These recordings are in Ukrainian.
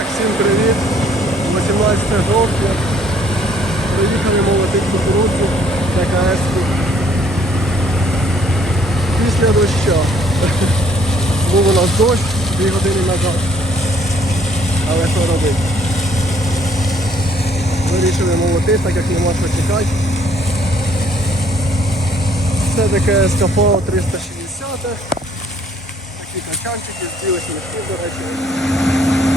Так, всім привіт. 18 жовтня. Приїхали молотити кукурудзу ТКС. Після доща. Був у нас дощ 2 години назад. Але що робити? Вирішили молотити, так як нема що чекати. Це ДКС КФО 360. Такі качанчики з білих мішків, до речі.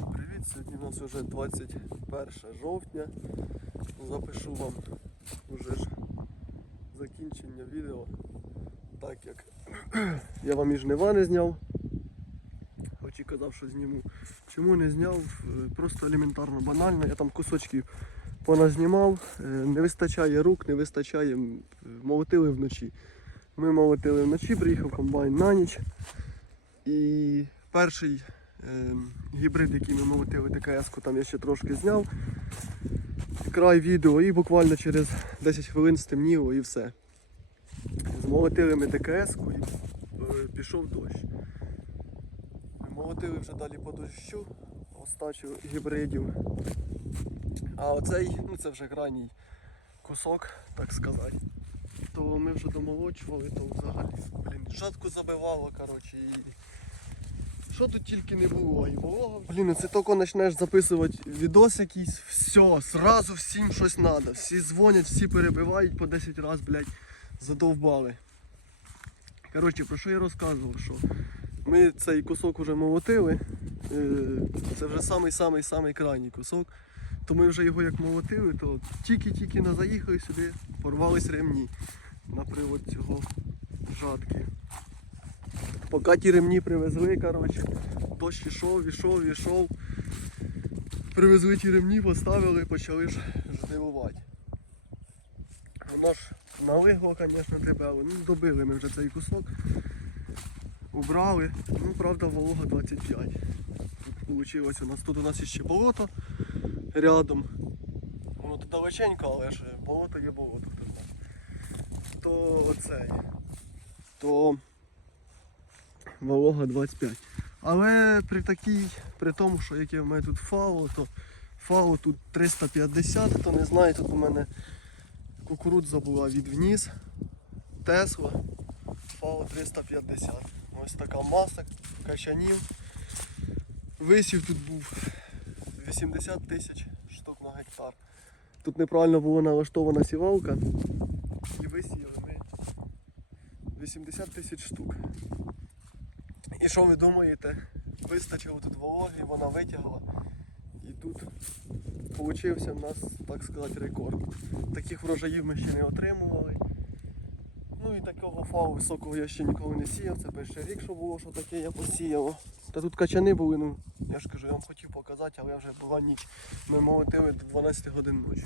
Всім привіт! Сьогодні у нас вже 21 жовтня. Запишу вам уже ж закінчення відео. Так як я вам і жнива не зняв. Хоч і казав, що зніму. Чому не зняв? Е, Просто елементарно банально. Я там кусочків поназнімав. Е, Не вистачає рук, не вистачає. Молотили вночі. Ми молотили вночі, приїхав комбайн на ніч. І перший гібрид, який ми молотили ТКС-ку, там я ще трошки зняв. Край відео і буквально через 10 хвилин стемніло і все. Змолотили ми ТКС-ку і е, пішов дощ. Молотили вже далі по дощу, остачу гібридів. А оцей, ну це вже крайній кусок, так сказати. То ми вже домолочували, то взагалі, блін, жатку забивало, коротше, і що тут тільки не було, і волога. Блін, ну це тільки почнеш записувати відос якийсь, все, зразу всім щось треба. Всі дзвонять, всі перебивають по 10 разів, блядь, задовбали. Коротше, про що я розказував, що ми цей кусок вже молотили. е, Це вже самий-самий-самий крайній кусок. То ми вже його як молотили, то тільки-тільки на заїхали сюди, порвались ремні на привод цього жатки. Поки ті ремні привезли, коротше, дощ ішов, ішов, ішов. Привезли ті ремні, поставили, і почали ж жнивувати. Воно ж налигло, звісно, дебело. Ну, добили ми вже цей кусок. Убрали. Ну, правда, волога 25. Тут вийшло у нас. Тут у нас ще болото рядом. Воно тут далеченько, але ж болото є болото. То цей. То волога 25. Але при такій, при тому, що яке в мене тут фао, то фао тут 350, хто не знає, тут у мене кукурудза була від вниз. Тесла, фао 350. Ось така маса качанів. Висів тут був 80 тисяч штук на гектар. Тут неправильно була налаштована сівалка і висіяли ми 80 тисяч штук. І що ви думаєте? Вистачило тут вологи, вона витягла. І тут получився в нас, так сказати, рекорд. Таких врожаїв ми ще не отримували. Ну і такого фау високого я ще ніколи не сіяв. Це перший рік, що було, що таке я посіяв. Та тут качани були, ну я ж кажу, я вам хотів показати, але вже була ніч. Ми молотили до 12 годин ночі.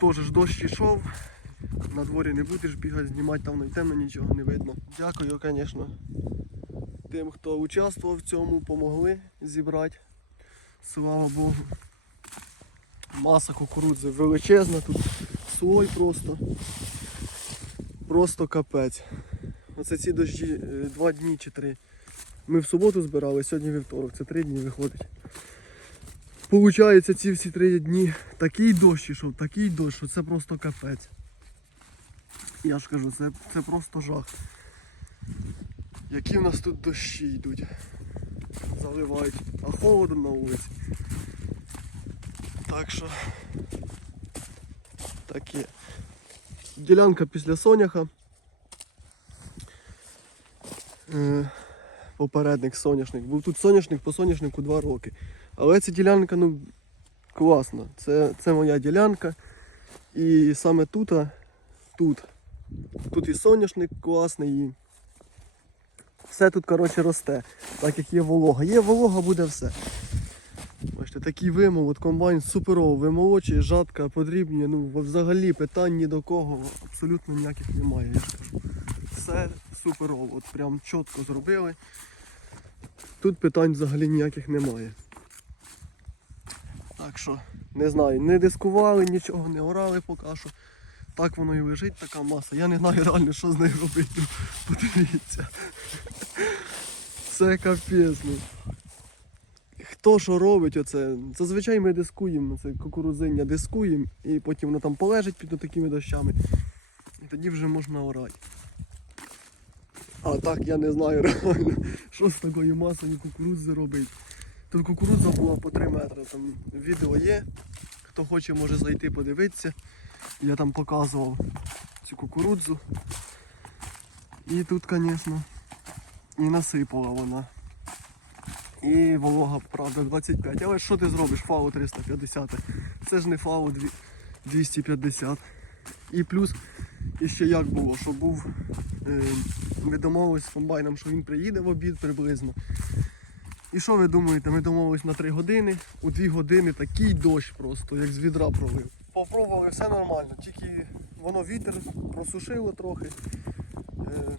Теж ж дощ йшов, на дворі не будеш бігати, знімати там і темно нічого не видно. Дякую, звісно, тим, хто участвував в цьому, помогли зібрати. Слава Богу. Маса кукурудзи величезна, тут слой просто. Просто капець. Оце ці дощі е, два дні чи три. Ми в суботу збирали, сьогодні вівторок, це три дні виходить. Получається, ці всі три дні такий дощ ішов, такий дощ, що це просто капець. Я ж кажу, це, це просто жах. Які в нас тут дощі йдуть. Заливають, а холодно на вулиці. Так що таке. Ділянка після соняха. Е, попередник соняшник. Був тут соняшник по соняшнику 2 роки. Але ця ділянка ну, класна. Це, це моя ділянка. І саме тут, тут, тут і соняшник класний, і все тут коротше, росте, так як є волога. Є волога, буде все. Бачите, такий вимолот, комбайн суперово вимолочує, жатка подрібнює, ну взагалі питань ні до кого абсолютно ніяких немає, я ж. Все суперово, от прям чітко зробили. Тут питань взагалі ніяких немає. Так що, не знаю, не дискували, нічого не орали поки що. Так воно і лежить, така маса. Я не знаю реально, що з нею робити. Подивіться. Це капець. Ну. Хто що робить оце? Зазвичай ми дискуємо, це кукурузиння дискуємо, і потім воно там полежить під такими дощами. І тоді вже можна орати. А так я не знаю реально, що з такою масою кукурудзи робити. Тут кукурудза була по 3 метри, там відео є. Хто хоче, може зайти подивитися. Я там показував цю кукурудзу. І тут, звісно, і насипала вона. І волога, правда, 25. Але що ти зробиш? ФАО 350. Це ж не дві- 250. І плюс іще як було, що був. Е, ми домовились з комбайном, що він приїде в обід приблизно. І що ви думаєте? Ми домовились на 3 години, у 2 години такий дощ просто, як з відра пролив. Попробували, все нормально, тільки воно вітер просушило трохи. Е,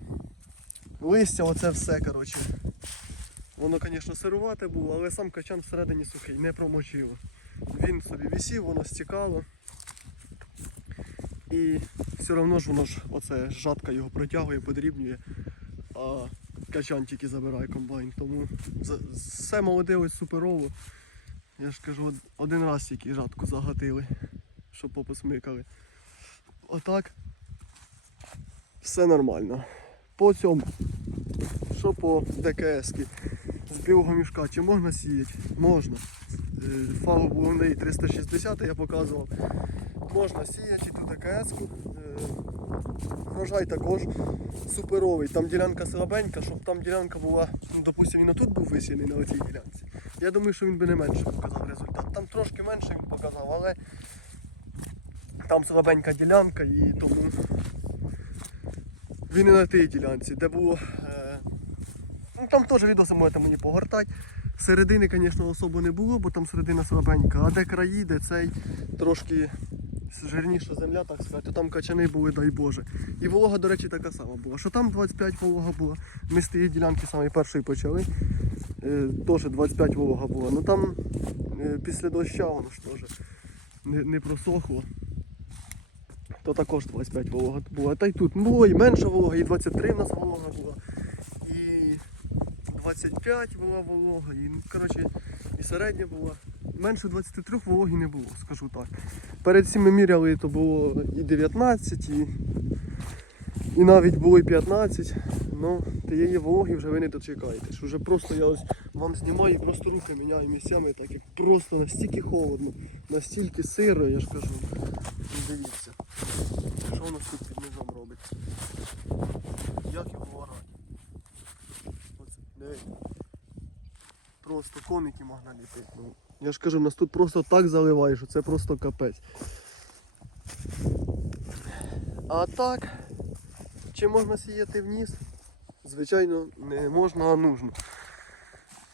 листя, оце все, коротше. Воно, звісно, сирувате було, але сам качан всередині сухий, не промочило. Він собі висів, воно стікало. І все одно ж воно ж оце жатка його протягує, подрібнює, а качан тільки забирає комбайн. Тому все молоде ось суперово. Я ж кажу, один раз тільки жатку загатили, щоб попосмикали. Отак. Все нормально. По цьому. Що по ДКС? З білого мішка чи можна сіяти? Можна. Е, Фау було в неї 360, я показував. Можна сіяти ту ДКС-ку. Е, Врожай також суперовий. Там ділянка слабенька, щоб там ділянка була, ну, допустимо, він отут був висіяний на оцій ділянці. Я думаю, що він би не менше показав результат. Там трошки менше він показав, але там слабенька ділянка і тому він і на тій ділянці, де було. Е, ну там теж відоси можете мені погортати. Середини, звісно, особо не було, бо там середина слабенька, а де краї, де цей трошки жирніша земля, так сказати, то там качани були, дай Боже. І волога, до речі, така сама була. Що там 25 волога була. Ми з тієї ділянки саме першої почали. Е, теж 25 волога була. Ну там е, після доща воно ж теж не, не просохло. То також 25 волога була. Та й тут було і менша волога, і 23 в нас волога була. І 25 була волога, і, ну, коротше, і середня була. Менше 23 вологи не було, скажу так. Перед цим ми міряли, то було і 19, і, і навіть було і 15. Ну, тієї вологи вже ви не дочекаєте. Що вже просто я ось вам знімаю і просто руки міняю місцями, так як просто настільки холодно, настільки сиро, я ж кажу. Дивіться, що воно тут під низом робить. Як його орати. Оце. Просто коміки можна ліпити. Ну, я ж кажу, нас тут просто так заливає, що це просто капець. А так, чи можна сіяти вниз? Звичайно, не можна, а нужно.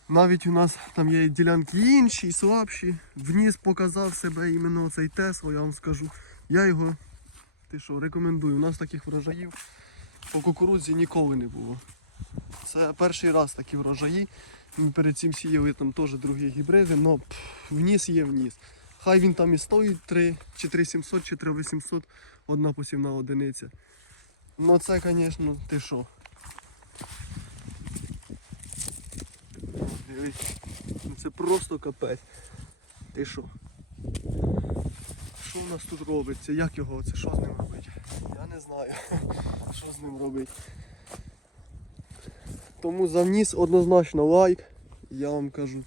Навіть у нас там є ділянки інші, слабші. Вниз показав себе іменно цей Тесла, я вам скажу. Я його ти що, рекомендую, у нас таких врожаїв по кукурудзі ніколи не було. Це перший раз такі врожаї. Ми перед цим сіяли там теж другі гібриди, але вніс є вніс. Хай він там і стоїть 3, чи 3700, чи 3800, одна посівна одиниця. Ну це, звісно, ти що. Ну це просто капець. Ти що? Що у нас тут робиться? Як його? Це що з ним не знаю, що з ним робити. Тому за вніс однозначно лайк. Я вам кажу.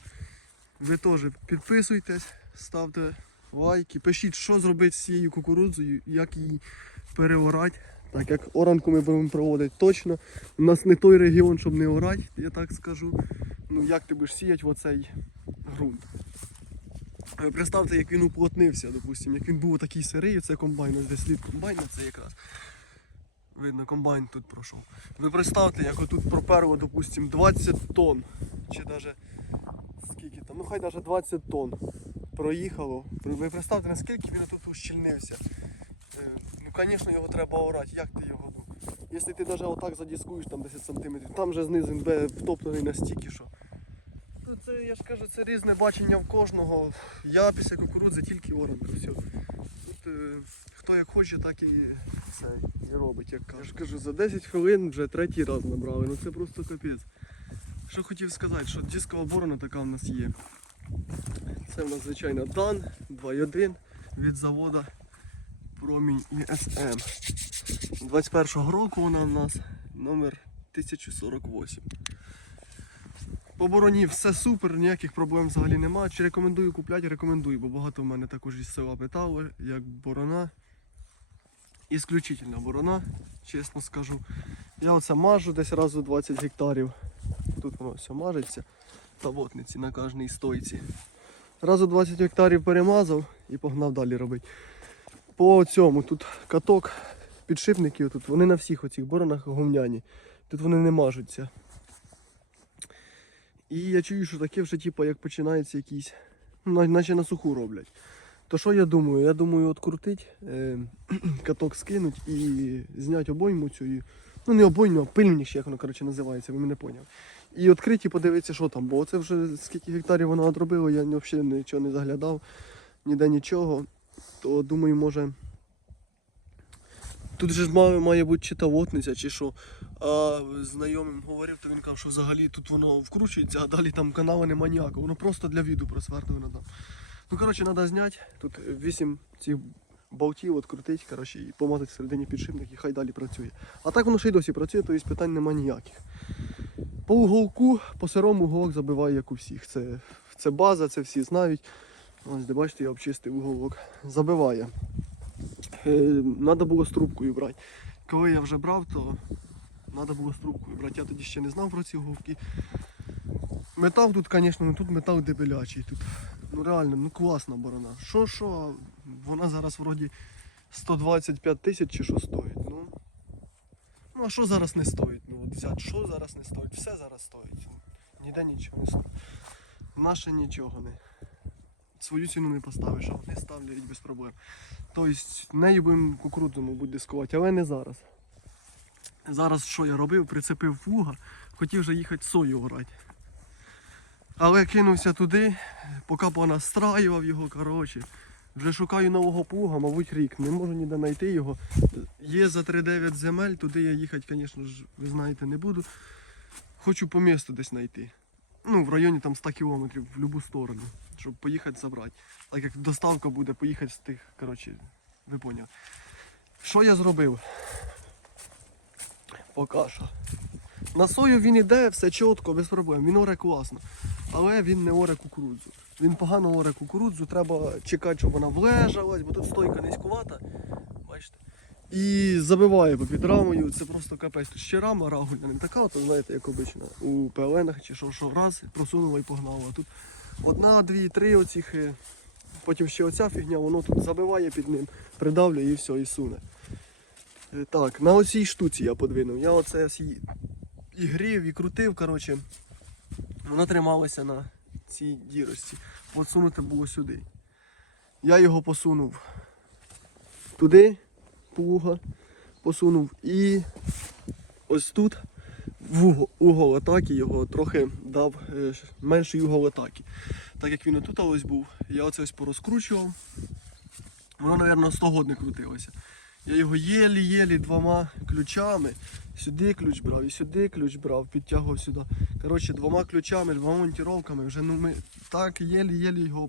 Ви теж підписуйтесь, ставте лайки, пишіть, що зробити з цією кукурудзою, як її переорати. Так як оранку ми будемо проводити точно. У нас не той регіон, щоб не орати, я так скажу. Ну як ти будеш сіяти в оцей ґрунт. Ви представте, як він уплотнився, допустимо, як він був такий сирий, це комбайн, ось десь слід комбайна, це якраз. Видно, комбайн тут пройшов. Ви представте, як отут проперло, допустимо, 20 тонн. Чи навіть скільки там, ну хай навіть 20 тонн проїхало. Ви представте, наскільки він тут ущільнився. Е, Ну, звісно, його треба орати. Як ти його? ну, Якщо ти навіть отак задіскуєш там 10 см, там же знизу втоплений настільки, що. Це я ж кажу, це різне бачення в кожного. Я після кукурудзи тільки оранка. Все. Тут е, хто як хоче, так і це і робить, як. Я ж кажу, за 10 хвилин вже третій раз набрали. Ну це просто капець. Що хотів сказати, що дискова борона така в нас є. Це в нас звичайно дан 2.1 від заводу Промінь ІСМ. 21-го року вона в нас номер 1048. По бороні все супер, ніяких проблем взагалі немає. Чи рекомендую купляти, рекомендую, бо багато в мене також із села питали, як борона. Ісключительна борона, чесно скажу. Я оце мажу десь раз у 20 гектарів. Тут воно все мажеться. Тавотниці на кожній стойці. Раз у 20 гектарів перемазав і погнав далі робити. По цьому тут каток підшипників, тут вони на всіх оцих боронах говняні. Тут вони не мажуться. І я чую, що таке вже типу, як починається якісь, наче на суху роблять. То що я думаю? Я думаю, открутить, е, каток скинуть і зняти обойму цю. і- Ну не обойму, а пильніш, як воно коротше, називається, ви мене поняли. І відкрити і подивитися, що там. Бо це вже скільки гектарів воно одробило, я взагалі нічого не заглядав, ніде нічого. То думаю, може. Тут же має, має бути чи тавотниця, чи що. Знайомим говорив, то він казав, що взагалі тут воно вкручується, а далі там канала нема ніякого. Воно просто для віду просвертовано там. Ну, коротше, треба зняти. Тут 8 цих болтів відкрутити, коротше, і помазати всередині підшипник і хай далі працює. А так воно ще й досі працює, тобто питань нема ніяких. По уголку, по сирому уголок забиває, як у всіх. Це, це база, це всі знають. Ось, де бачите, я обчистив уголок. Забиває. Треба було з трубкою брати. Коли я вже брав, то треба було з трубкою брати. Я тоді ще не знав про ці уголки. Метал тут, звісно, тут метал дебелячий. Тут, ну реально, ну класна борона. Що, що, вона зараз вроді 125 тисяч чи що стоїть. Ну, ну а що зараз не стоїть? Ну от взяти, що зараз не стоїть? Все зараз стоїть. Ніде нічого не стоїть. Наше нічого не. Свою ціну не поставиш, а вони ставлять без проблем. Тобто нею будемо кукурудзу, мабуть, дискувати, але не зараз. Зараз що я робив? Прицепив фуга, хотів вже їхати сою орати. Але кинувся туди, поки понастраював його, коротше. Вже шукаю нового плуга, мабуть, рік. Не можу ніде знайти його. Є за 3-9 земель, туди я їхати, звісно ж, ви знаєте, не буду. Хочу по місту десь знайти. Ну, в районі там 100 кілометрів в будь-яку сторону, щоб поїхати забрати. Так як доставка буде поїхати з тих, коротше, ви поняли. Що я зробив? Поки що. На сою він іде, все чітко, без проблем. Він оре класно. Але він не оре кукурудзу. Він погано оре кукурудзу, треба чекати, щоб вона влежалась, бо тут стойка низькувата. Бачите? І забиває попід рамою, це просто капець. Ще рама рагульна, не така, то знаєте, як обично. У ПЛНах чи що, що раз, просунула і погнала. А тут одна, дві, три оцих, е, потім ще оця фігня, воно тут забиває під ним, придавлює і все, і суне. Так, на оцій штуці я подвинув. Я оце і, грів, і крутив, коротше. Воно трималося на цій дірості. От сунути було сюди. Я його посунув туди, плуга, посунув і ось тут в угол, угол атаки його трохи дав е, менший угол атаки. Так як він отут ось був, я оце ось порозкручував. Воно, мабуть, 100 год не крутилося. Я його єлі-єлі двома ключами. Сюди ключ брав і сюди ключ брав, підтягував сюди. Коротше, двома ключами, двома монтіровками вже ну ми так єлі-єлі його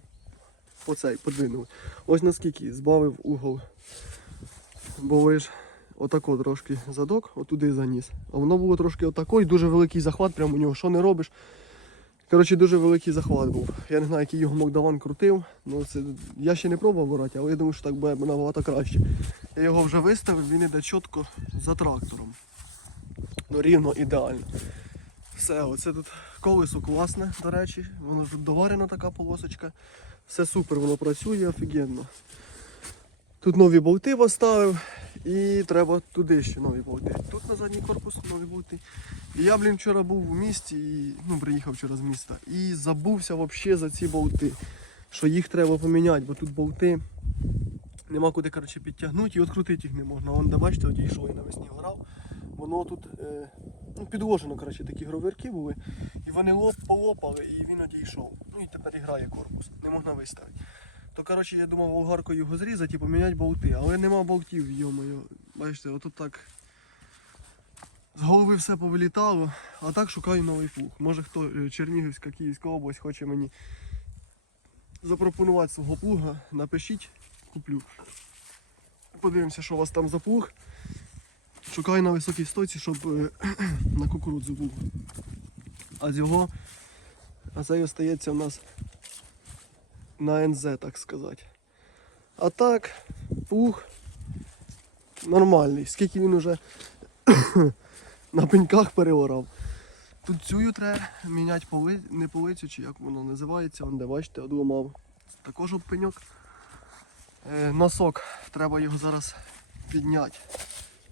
по цей подвинули. Ось наскільки збавив угол. Бо ви ж отако трошки задок, отуди заніс. А воно було трошки отако і дуже великий захват, прямо у нього що не робиш. Коротше, дуже великий захват був. Я не знаю, який його Мокдаван крутив. Ну, це, я ще не пробував брати, але я думаю, що так буде набагато краще. Я його вже виставив, він іде чітко за трактором. Ну, рівно ідеально. Все, оце тут колесо класне, до речі. Воно тут доварена така полосочка. Все супер, воно працює офігенно. Тут нові болти поставив і треба туди ще нові болти. Тут на задній корпус нові болти. І я, блін, вчора був у місті, і, ну, приїхав вчора з міста, і забувся взагалі за ці болти. Що їх треба поміняти, бо тут болти нема куди коротше, підтягнути і відкрутити їх не можна. Вон, де бачите, одійшов і навесні грав. Воно тут е, ну, підложено, коротше, такі гровірки були. І вони лоп, полопали, і він одійшов. Ну і тепер грає корпус, не можна виставити. То коротше, я думав болгаркою його зрізати і поміняти болти, але нема болтів, йомою. Бачите, отут так з голови все повилітало, а так шукаю новий плуг. Може хто е, Чернігівська, Київська область хоче мені запропонувати свого плуга, напишіть, куплю. Подивимося, що у вас там за плуг. Шукаю на високій стойці, щоб е, на кукурудзу був. А з його, а це й остається в нас на НЗ, так сказати. А так, плуг нормальний. Скільки він уже на пеньках переорав. Тут цю треба міняти поли... не полицю, чи як воно називається, де бачите, одламав. Також об пеньок. Е, носок, треба його зараз підняти.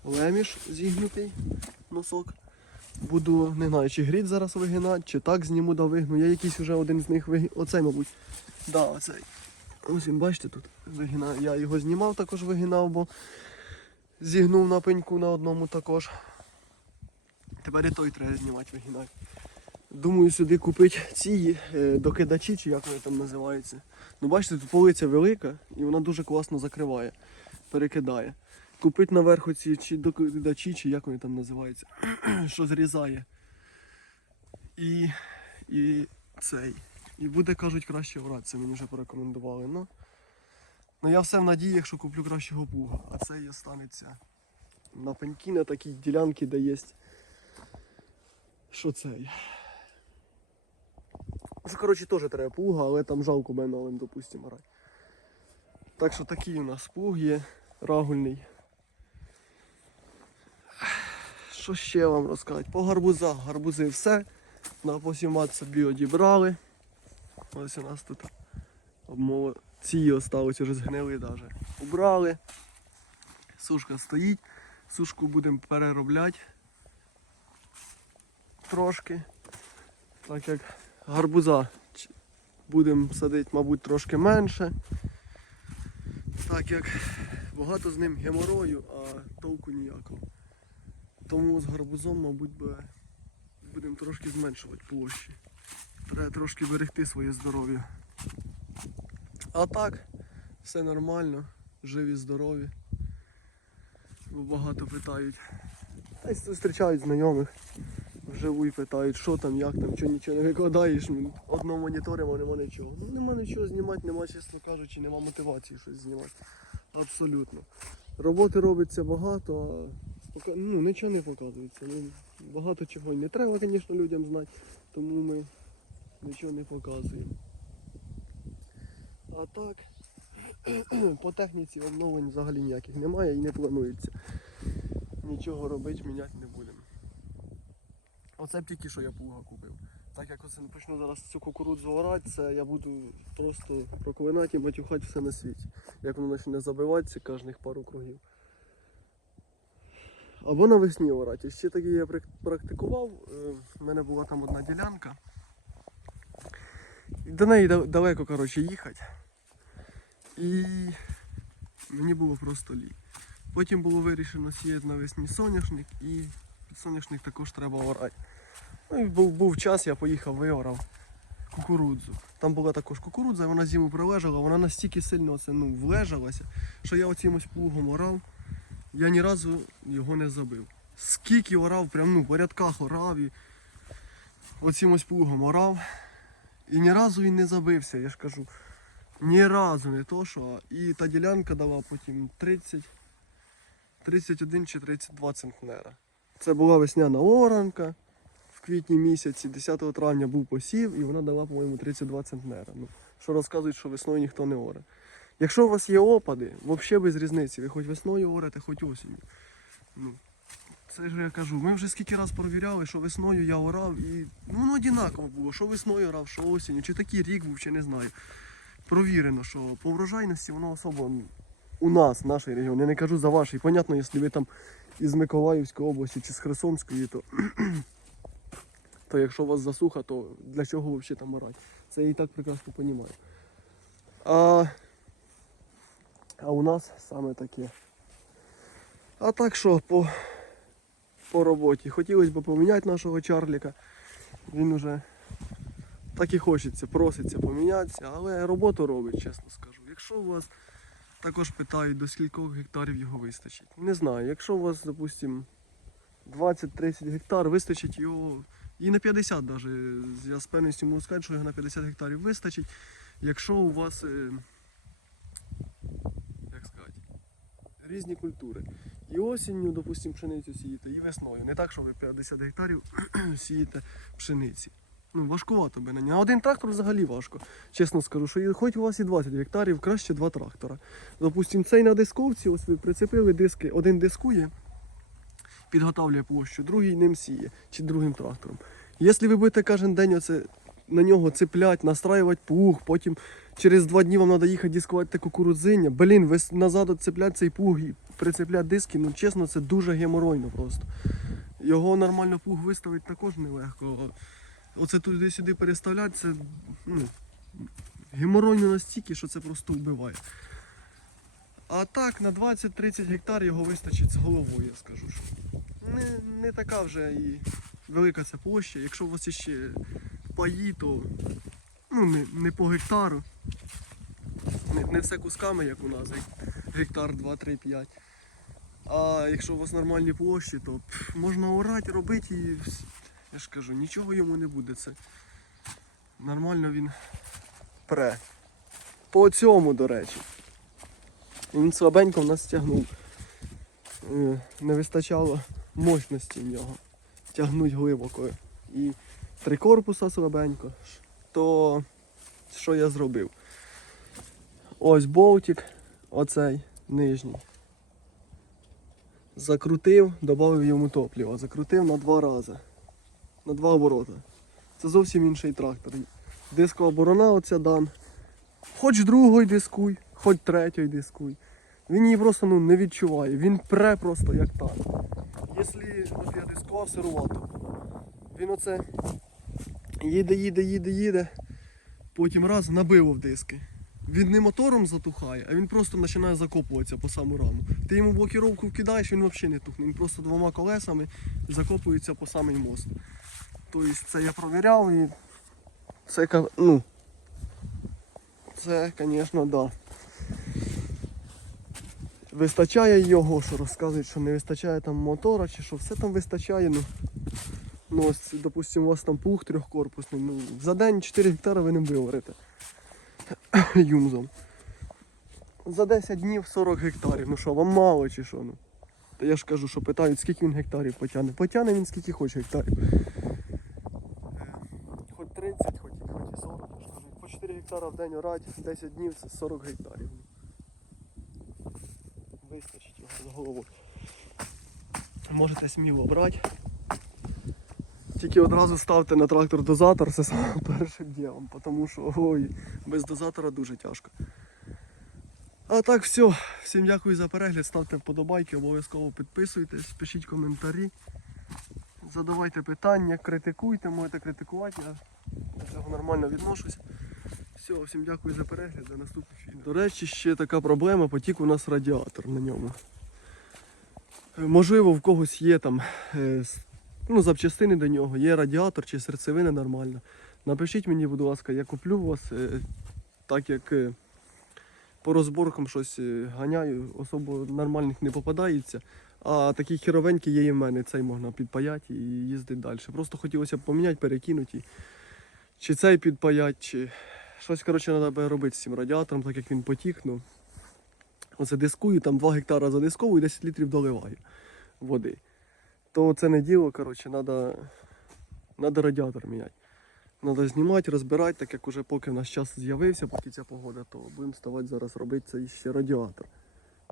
Леміш зігнутий носок. Буду, не знаю, чи гріт зараз вигинати, чи так зніму да вигну. Я якийсь вже один з них вигін... Оцей, мабуть. Да, оцей. Ось він, бачите, тут вигинаю. Я його знімав, також вигинав, бо зігнув на пеньку на одному також. Тепер і той треба знімати, вигинати. Думаю, сюди купити ці е, докидачі, чи як вони там називаються. Ну бачите, тут полиця велика і вона дуже класно закриває, перекидає. Купити наверху ці чи докидачі, чи як вони там називаються, що зрізає. І, і цей. І буде, кажуть, краще орати. Це мені вже порекомендували. Ну, ну я все в надії, що куплю кращого плуга. А цей останеться на пеньки, на такій ділянці, де є. Що? Це, коротше, теж треба плуга, але там жалко мене, допустимо, рай. Так що такий у нас плуг є рагульний. Що ще вам розказати? По гарбузах. Гарбузи все. На посімат собі одібрали. Ось у нас тут обмова. Ці осталось вже згнили навіть. Убрали. Сушка стоїть. Сушку будемо переробляти. Трошки. Так як гарбуза будемо садити, мабуть, трошки менше. Так як багато з ним геморою, а толку ніякого. Тому з гарбузом, мабуть, будемо трошки зменшувати площі. Треба трошки берегти своє здоров'я. А так, все нормально, живі, здорові. Бо багато питають. Та й зустрічають знайомих вживу і питають, що там, як там, чого нічого не викладаєш. Одного моніторимо, нема нічого. Ну нема нічого знімати, нема, чесно кажучи, нема мотивації щось знімати. Абсолютно. Роботи робиться багато, а пока- ну, нічого не показується. Ну, багато чого не треба, звісно, людям знати, тому ми нічого не показуємо. А так, по техніці обновлень взагалі ніяких немає і не планується. Нічого робити, міняти не будемо. Оце б тільки що я плуга купив. Так як оце почну зараз цю кукурудзу орати, це я буду просто проклинати і матюхати все на світі. Як воно почне забиватися кожних пару кругів. Або навесні орати. Ще таки я практикував. е, В мене була там одна ділянка. До неї далеко коротше, їхати. І мені було просто лі. Потім було вирішено сіяти навесні соняшник і соняшник також треба орати. Ну і був, був час, я поїхав, виорав кукурудзу. Там була також кукурудза, вона зиму пролежала, вона настільки сильно оце, ну, влежалася, що я оцим ось плугом орав. я ні разу його не забив. Скільки орав, прям ну, по рядках орав і оцим ось плугом орав. І ні разу він не забився, я ж кажу. Ні разу не то, що. І та ділянка дала потім 30, 31 чи 32 центнера. Це була весняна оранка. В квітні місяці, 10 травня був посів, і вона дала, по-моєму, 32 центнера. Ну, що розказують, що весною ніхто не оре. Якщо у вас є опади, взагалі без різниці, ви хоч весною орете, хоч осінню. Ну, це ж я кажу, ми вже скільки раз перевіряли, що весною я орав, і ну, воно однаково було, що весною орав, що осінню, чи такий рік був, чи не знаю. Провірено, що по врожайності воно особо у нас, в нашій регіон, я не кажу за ваш. Понятно, якщо ви там із Миколаївської області чи з Херсонської, то, то якщо у вас засуха, то для чого взагалі там орати? Це я і так прекрасно розумію. А, а у нас саме таке. А так що по, по роботі. Хотілося б поміняти нашого Чарліка. Він уже так і хочеться, проситься помінятися, але роботу робить, чесно скажу. Якщо у вас також питають, до скількох гектарів його вистачить. Не знаю, якщо у вас, допустимо, 20-30 гектар, вистачить його і на 50 навіть. Я з певністю можу сказати, що його на 50 гектарів вистачить. Якщо у вас, е, як сказати, різні культури. І осінню, допустимо, пшеницю сієте, і весною. Не так, що ви 50 гектарів сієте пшениці. Ну, важкувато би на нього. А один трактор взагалі важко. Чесно скажу, що хоч у вас і 20 гектарів, краще два трактора. Допустимо, цей на дисковці, ось ви прицепили диски, один дискує, підготавлює площу, другий ним сіє, чи другим трактором. Якщо ви будете кожен день оце, на нього цеплять, настраювати плуг, потім через два дні вам треба їхати дискувати кукурудзиння, блін, ви назад отцеплять цей плуг і прицепляти диски, ну чесно, це дуже геморойно просто. Його нормально плуг виставити також нелегко. Оце туди-сюди переставляти, це ну, геморойно настільки, що це просто вбиває. А так, на 20-30 гектар його вистачить з головою, я скажу. Що. Не, не така вже і велика ця площа. Якщо у вас ще паї, то ну, не, не по гектару. Не, не все кусками, як у нас, ге- гектар 2-3-5. А якщо у вас нормальні площі, то пф, можна орати, робити і я ж кажу, нічого йому не буде. Це нормально він пре. По цьому, до речі. Він слабенько в нас тягнув. Е, Не вистачало мощності в нього. Тягнуть глибоко. І три корпуса слабенько. То що я зробив? Ось болтик, оцей нижній. Закрутив, додав йому топлива. Закрутив на два рази. На два обороти. Це зовсім інший трактор. Дискова борона оця дан. Хоч другий дискуй, хоч третій дискуй. Він її просто ну, не відчуває. Він пре просто як танк. Якщо я дискував сирувато, він оце їде, їде, їде, їде, потім раз набив в диски. Він не мотором затухає, а він просто починає закопуватися по саму раму. Ти йому блокіровку вкидаєш, він взагалі не тухне. Він просто двома колесами закопується по самий мост. Тобто це я провіряв і це, ну, це, звісно, да. Вистачає його, що розказують, що не вистачає там мотора, чи що все там вистачає. Ну, ну ось, допустимо, у вас там плуг трьохкорпусний. Ну, за день 4 гектари ви не виварите юмзом. За 10 днів 40 гектарів. Ну що, вам мало чи що? Ну? Та я ж кажу, що питають, скільки він гектарів потягне. Потягне він скільки хоче гектарів. Е, Хоч 30, хоч, хоч і 40. я. По 4 гектара в день орать, 10 днів це 40 гектарів. Вистачить його з головою. Можете сміло брати. Тільки одразу ставте на трактор дозатор, це саме першим ділом, тому що ой, без дозатора дуже тяжко. А так, все. Всім дякую за перегляд, ставте вподобайки, обов'язково підписуйтесь, пишіть коментарі, задавайте питання, критикуйте, можете критикувати, я до цього нормально відношусь. Все, всім дякую за перегляд, до наступних відео. До речі, ще така проблема, потік у нас радіатор на ньому. Можливо, в когось є там е, ну, запчастини до нього, є радіатор чи серцевина нормальна. Напишіть мені, будь ласка, я куплю вас, е, так як е, по розборкам щось е, ганяю, особо нормальних не попадається. А такі хіровенькі є і в мене, цей можна підпаяти і їздити далі. Просто хотілося б поміняти, перекинути. Чи цей підпаяти, чи щось коротше, треба робити з цим радіатором, так як він потік. Ну, оце дискую, там 2 гектара задисковую і 10 літрів доливаю води. То це не діло, коротше, треба надо радіатор міняти. Треба знімати, розбирати, так як уже поки в нас час з'явився, поки ця погода, то будемо ставати зараз робити цей ще радіатор.